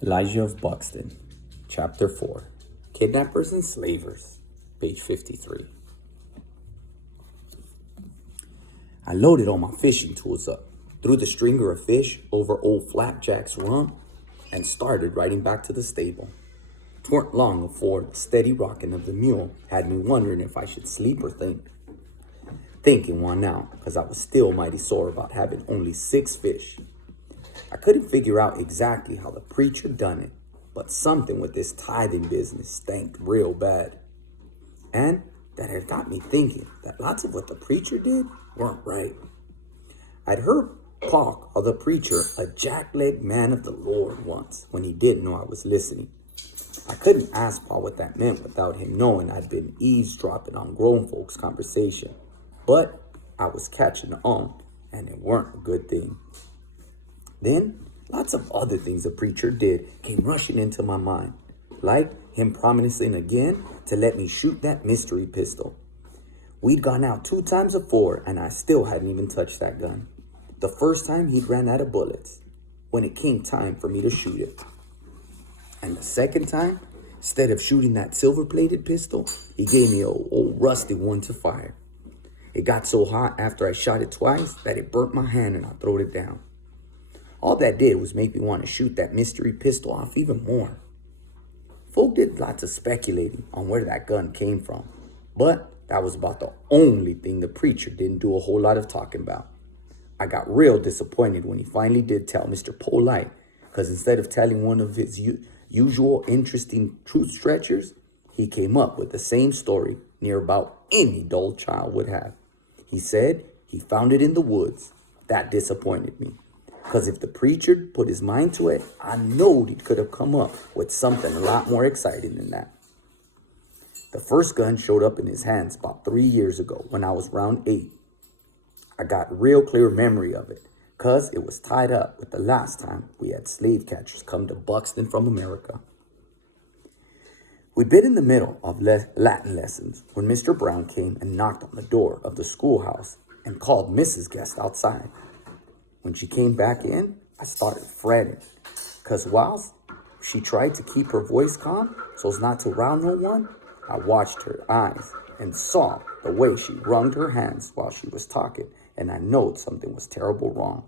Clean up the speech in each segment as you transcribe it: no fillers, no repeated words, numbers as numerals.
Elijah of Buxton, Chapter 4, Kidnappers and Slavers, page 53. I loaded all my fishing tools up, threw the stringer of fish over old Flapjack's rump, and started riding back to the stable. 'Tweren't long afore the steady rocking of the mule had me wondering if I should sleep or think. Thinking one now, because I was still mighty sore about having only 6 fish. I couldn't figure out exactly how the preacher done it, but something with this tithing business stank real bad. And that had got me thinking that lots of what the preacher did weren't right. I'd heard Pa call the preacher a jack-legged man of the Lord once when he didn't know I was listening. I couldn't ask Pa what that meant without him knowing I'd been eavesdropping on grown folks' conversation. But I was catching on, and it weren't a good thing. Then, lots of other things the preacher did came rushing into my mind, like him promising again to let me shoot that mystery pistol. We'd gone out 2 times before, and I still hadn't even touched that gun. The first time he'd ran out of bullets, when it came time for me to shoot it. And the second time, instead of shooting that silver-plated pistol, he gave me an old rusty one to fire. It got so hot after I shot it twice that it burnt my hand and I throwed it down. All that did was make me want to shoot that mystery pistol off even more. Folk did lots of speculating on where that gun came from, but that was about the only thing the preacher didn't do a whole lot of talking about. I got real disappointed when he finally did tell Mr. Polite, because instead of telling one of his usual interesting truth stretchers, he came up with the same story near about any dull child would have. He said he found it in the woods. That disappointed me. Because if the preacher put his mind to it, I knowed he could have come up with something a lot more exciting than that. The first gun showed up in his hands about 3 years ago when I was around 8. I got real clear memory of it, because it was tied up with the last time we had slave catchers come to Buxton from America. We'd been in the middle of Latin lessons when Mr. Brown came and knocked on the door of the schoolhouse and called Mrs. Guest outside. When she came back in, I started fretting, because whilst she tried to keep her voice calm so as not to rouse no one, I watched her eyes and saw the way she wrung her hands while she was talking, and I knowed something was terrible wrong.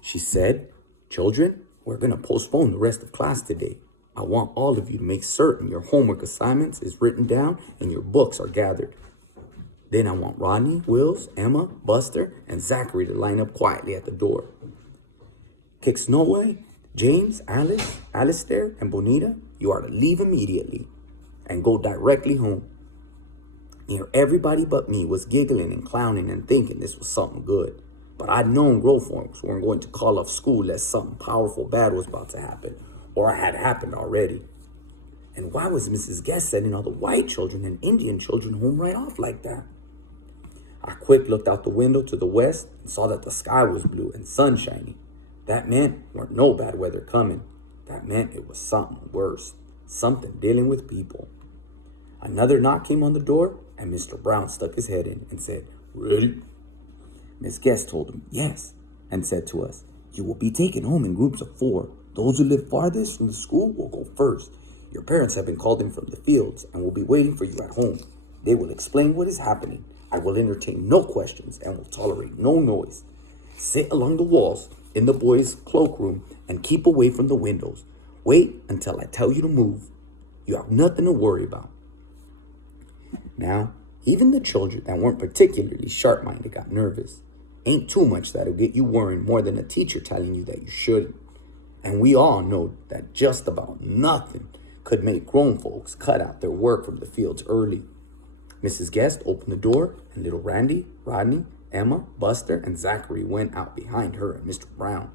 She said, "Children, we're going to postpone the rest of class today. I want all of you to make certain your homework assignments is written down and your books are gathered. Then I want Rodney, Wills, Emma, Buster, and Zachary to line up quietly at the door. Kicksnoway, James, Alice, Alistair, and Bonita, you are to leave immediately and go directly home." Near everybody but me was giggling and clowning and thinking this was something good. But I'd known grown folks weren't going to call off school unless something powerful bad was about to happen, or had happened already. And why was Mrs. Guest sending all the white children and Indian children home right off like that? I quick looked out the window to the west and saw that the sky was blue and sunshiny. That meant weren't no bad weather coming. That meant it was something worse, something dealing with people. Another knock came on the door, and Mr. Brown stuck his head in and said, "Ready?" Miss Guest told him yes, and said to us, "You will be taken home in groups of 4. Those who live farthest from the school will go first. Your parents have been called in from the fields and will be waiting for you at home. They will explain what is happening. I will entertain no questions and will tolerate no noise. Sit along the walls in the boys' cloakroom and keep away from the windows. Wait until I tell you to move. You have nothing to worry about." Now, even the children that weren't particularly sharp-minded got nervous. Ain't too much that'll get you worrying more than a teacher telling you that you shouldn't. And we all know that just about nothing could make grown folks cut out their work from the fields early. Mrs. Guest opened the door, and little Randy, Rodney, Emma, Buster, and Zachary went out behind her and Mr. Brown.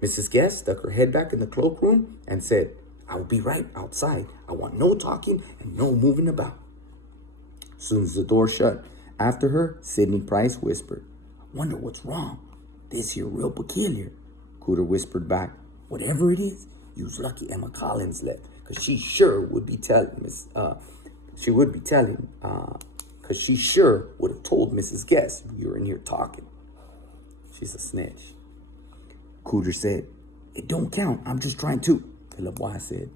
Mrs. Guest stuck her head back in the cloakroom and said, "I will be right outside. I want no talking and no moving about." As soon as the door shut after her, Sidney Price whispered, "Wonder what's wrong. This here real peculiar." Cooter whispered back, "Whatever it is, you's lucky Emma Collins left, because she sure would be telling because she sure would have told Mrs. Guest you were in here talking. She's a snitch." Cooter said, It don't count. I'm just trying to. Philip Wise said,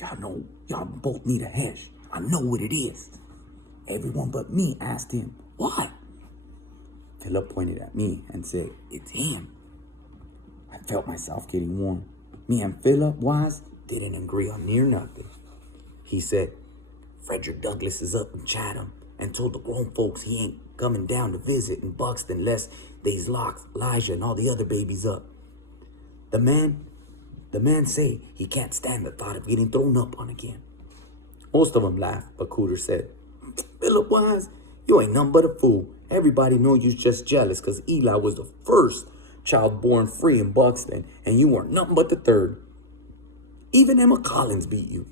y'all both need a hash. I know what it is. Everyone but me asked him, why? Philip pointed at me and said, it's him. I felt myself getting warm. Me and Philip Wise didn't agree on near nothing. He said, Frederick Douglass is up in Chatham and told the grown folks he ain't coming down to visit in Buxton unless they's locked Elijah and all the other babies up. The man say he can't stand the thought of getting thrown up on again. Most of them laughed, but Cooter said, Philip Wise, you ain't nothing but a fool. Everybody know you's just jealous because Eli was the first child born free in Buxton, and you weren't nothing but the third. Even Emma Collins beat you.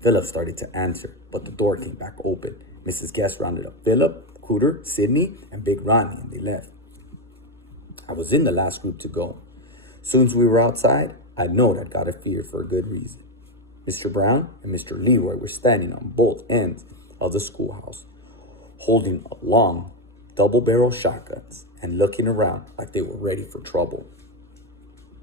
Philip started to answer, but the door came back open. Mrs. Guest rounded up Philip, Cooter, Sidney, and Big Ronnie, and they left. I was in the last group to go. Soon as we were outside, I knowed I'd got a fear for a good reason. Mr. Brown and Mr. Leroy were standing on both ends of the schoolhouse, holding long double-barrel shotguns and looking around like they were ready for trouble.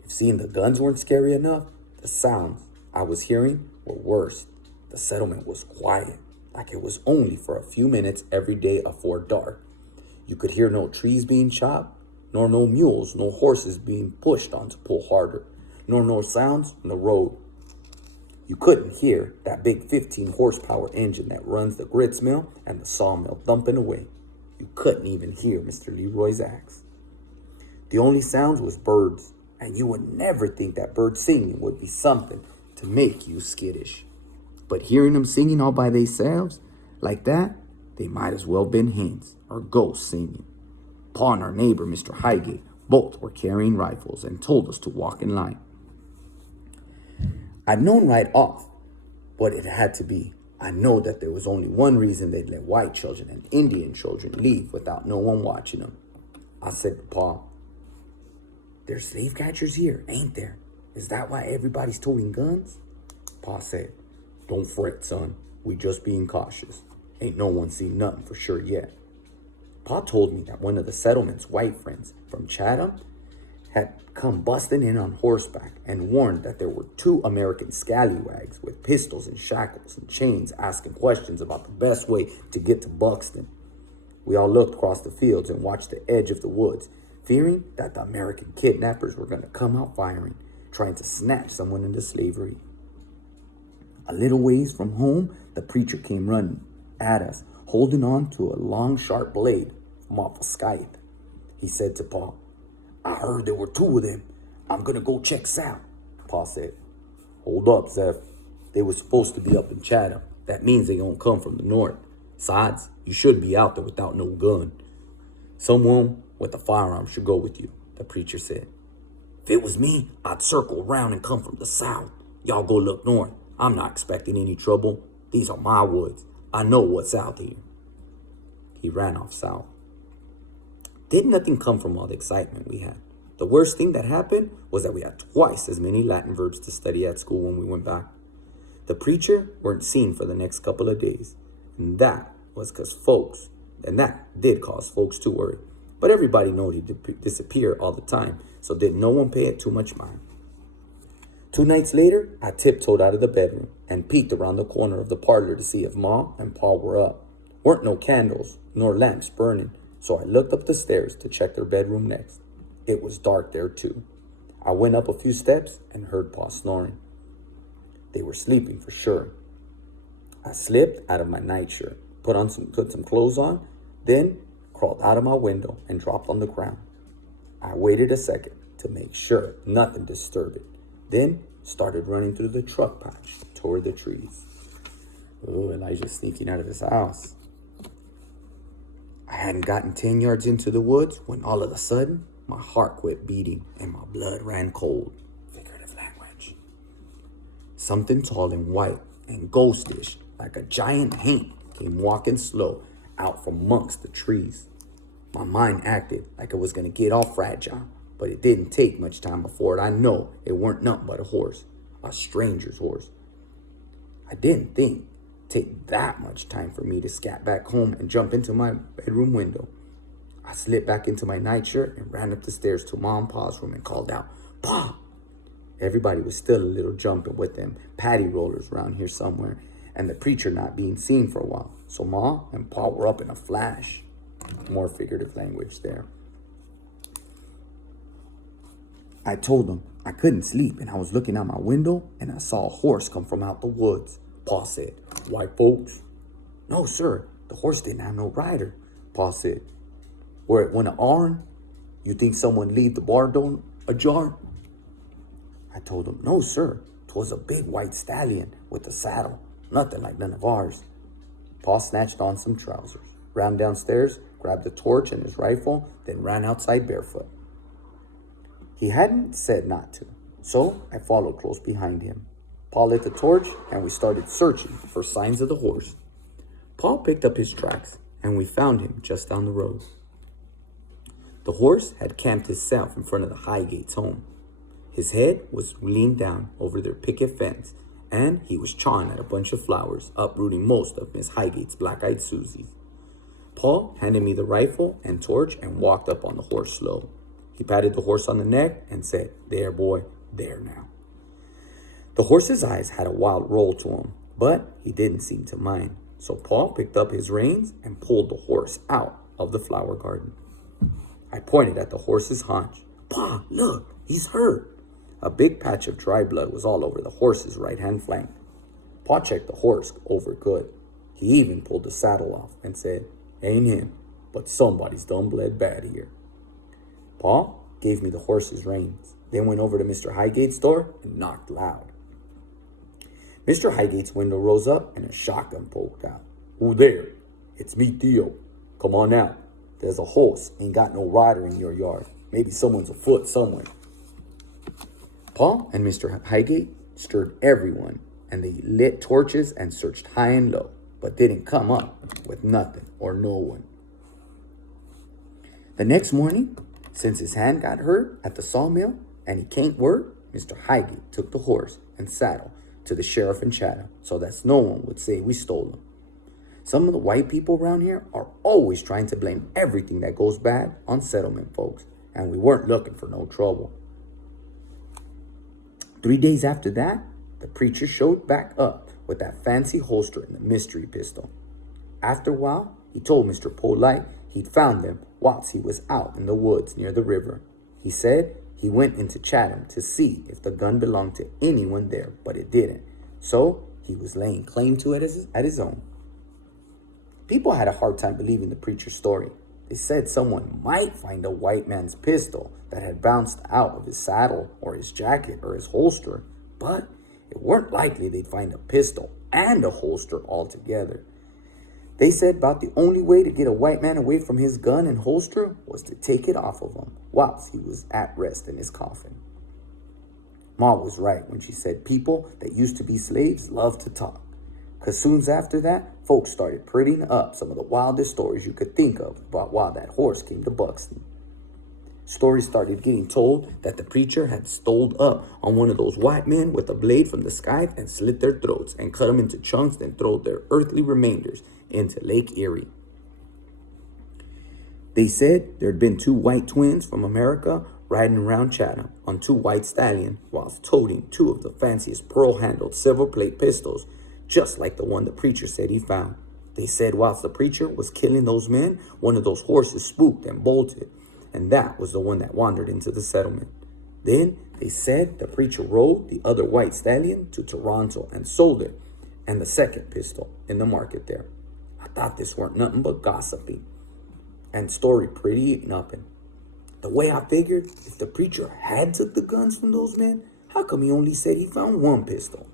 If seeing the guns weren't scary enough, the sounds I was hearing were worse. The settlement was quiet, like it was only for a few minutes every day afore dark. You could hear no trees being chopped, nor no mules, no horses being pushed on to pull harder, nor no sounds on the road. You couldn't hear that big 15 horsepower engine that runs the grits mill and the sawmill thumping away. You couldn't even hear Mr. Leroy's axe. The only sounds was birds, and you would never think that bird singing would be something to make you skittish. But hearing them singing all by themselves like that, they might as well been hens or ghosts singing. Pa and our neighbor, Mr. Highgate, both were carrying rifles and told us to walk in line. I'd known right off what it had to be. I know that there was only one reason they'd let white children and Indian children leave without no one watching them. I said to Pa, there's slave catchers here, ain't there? Is that why everybody's toting guns? Pa said, don't fret, son. We just being cautious. Ain't no one seen nothing for sure yet. Pa told me that one of the settlement's white friends from Chatham had come busting in on horseback and warned that there were 2 American scallywags with pistols and shackles and chains asking questions about the best way to get to Buxton. We all looked across the fields and watched the edge of the woods, fearing that the American kidnappers were going to come out firing, trying to snatch someone into slavery. A little ways from home, the preacher came running at us, holding on to a long, sharp blade from off a scythe. He said to Pa, I heard there were 2 of them. I'm going to go check out. Pa said, hold up, Zeph. They were supposed to be up in Chatham. That means they don't come from the north. Besides, you should be out there without no gun. Someone with a firearm should go with you, the preacher said. If it was me, I'd circle around and come from the south. Y'all go look north. I'm not expecting any trouble. These are my woods. I know what's out here. He ran off south. Did nothing come from all the excitement we had. The worst thing that happened was that we had twice as many Latin verbs to study at school when we went back. The preacher weren't seen for the next couple of days. And that was that did cause folks to worry. But everybody knew he'd disappear all the time, so did no one pay it too much mind. 2 nights later, I tiptoed out of the bedroom and peeked around the corner of the parlor to see if Ma and Pa were up. Weren't no candles nor lamps burning, so I looked up the stairs to check their bedroom next. It was dark there too. I went up a few steps and heard Pa snoring. They were sleeping for sure. I slipped out of my nightshirt, put some clothes on, then crawled out of my window and dropped on the ground. I waited a second to make sure nothing disturbed it, then started running through the truck patch toward the trees. Oh, Elijah's sneaking out of his house. I hadn't gotten 10 yards into the woods when all of a sudden, my heart quit beating and my blood ran cold. Figurative language. Something tall and white and ghostish, like a giant hand, came walking slow out from amongst the trees. My mind acted like it was going to get all fragile, but it didn't take much time before I know it weren't nothing but a horse, a stranger's horse. I didn't think take that much time for me to scat back home and jump into my bedroom window. I slipped back into my nightshirt and ran up the stairs to Mom and Pa's room and called out, Pa, Everybody was still a little jumping with them patty rollers around here somewhere, and the preacher not being seen for a while. So Ma and Pa were up in a flash. More figurative language there. I told them I couldn't sleep, and I was looking out my window, and I saw a horse come from out the woods. Pa said, "White folks?" "No, sir, the horse didn't have no rider," Pa said. "Were it one of ourn? You think someone leave the bar door ajar?" I told him, "No, sir, 'twas a big white stallion with a saddle, nothing like none of ours." Pa snatched on some trousers, ran downstairs, grabbed a torch and his rifle, then ran outside barefoot. He hadn't said not to, so I followed close behind him. Pa lit the torch, and we started searching for signs of the horse. Pa picked up his tracks, and we found him just down the road. The horse had camped himself in front of the Highgate's home. His head was leaned down over their picket fence, and he was chawing at a bunch of flowers, uprooting most of Miss Highgate's black-eyed Susies. Pa handed me the rifle and torch and walked up on the horse slow. He patted the horse on the neck and said, "There, boy, there now." The horse's eyes had a wild roll to them, but he didn't seem to mind. So Pa picked up his reins and pulled the horse out of the flower garden. I pointed at the horse's haunch. "Pa, look, he's hurt." A big patch of dry blood was all over the horse's right-hand flank. Pa checked the horse over good. He even pulled the saddle off and said, "Ain't him, but somebody's done bled bad here." Pa gave me the horse's reins, then went over to Mr. Highgate's door and knocked loud. Mr. Highgate's window rose up and a shotgun poked out. "Who there?" "It's me, Theo. Come on out. There's a horse, ain't got no rider in your yard. Maybe someone's afoot somewhere." Pa and Mr. Highgate stirred everyone, and they lit torches and searched high and low, but didn't come up with nothing or no one. The next morning, since his hand got hurt at the sawmill and he can't work, Mr. Highgate took the horse and saddle to the sheriff in Chatham so that no one would say we stole him. Some of the white people around here are always trying to blame everything that goes bad on settlement folks, and we weren't looking for no trouble. 3 days after that, the preacher showed back up with that fancy holster and the mystery pistol. After a while, he told Mr. Polite he'd found them whilst he was out in the woods near the river. He said he went into Chatham to see if the gun belonged to anyone there, but it didn't. So he was laying claim to it at his own. People had a hard time believing the preacher's story. They said someone might find a white man's pistol that had bounced out of his saddle or his jacket or his holster, but it weren't likely they'd find a pistol and a holster all together. They said about the only way to get a white man away from his gun and holster was to take it off of him whilst he was at rest in his coffin. Ma was right when she said people that used to be slaves love to talk. 'Cause soon after that, folks started prettying up some of the wildest stories you could think of about why that horse came to Buxton. Stories started getting told that the preacher had stoled up on one of those white men with a blade from the sky and slit their throats and cut them into chunks and throw their earthly remainders into Lake Erie. They said there'd been 2 white twins from America riding around Chatham on 2 white stallions whilst toting 2 of the fanciest pearl-handled silver-plate pistols, just like the one the preacher said he found. They said whilst the preacher was killing those men, one of those horses spooked and bolted, and that was the one that wandered into the settlement. Then they said the preacher rode the other white stallion to Toronto and sold it, and the second pistol in the market there. I thought this weren't nothing but gossiping and story pretty eaten up in. The way I figured, if the preacher had took the guns from those men, how come he only said he found 1 pistol?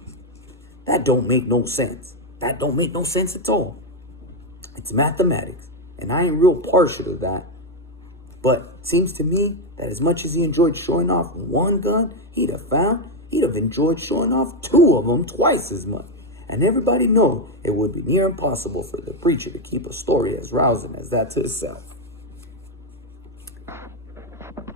That don't make no sense. That don't make no sense at all. It's mathematics, and I ain't real partial to that. But it seems to me that as much as he enjoyed showing off 1 gun he'd have enjoyed showing off 2 of them twice as much. And everybody know it would be near impossible for the preacher to keep a story as rousing as that to himself.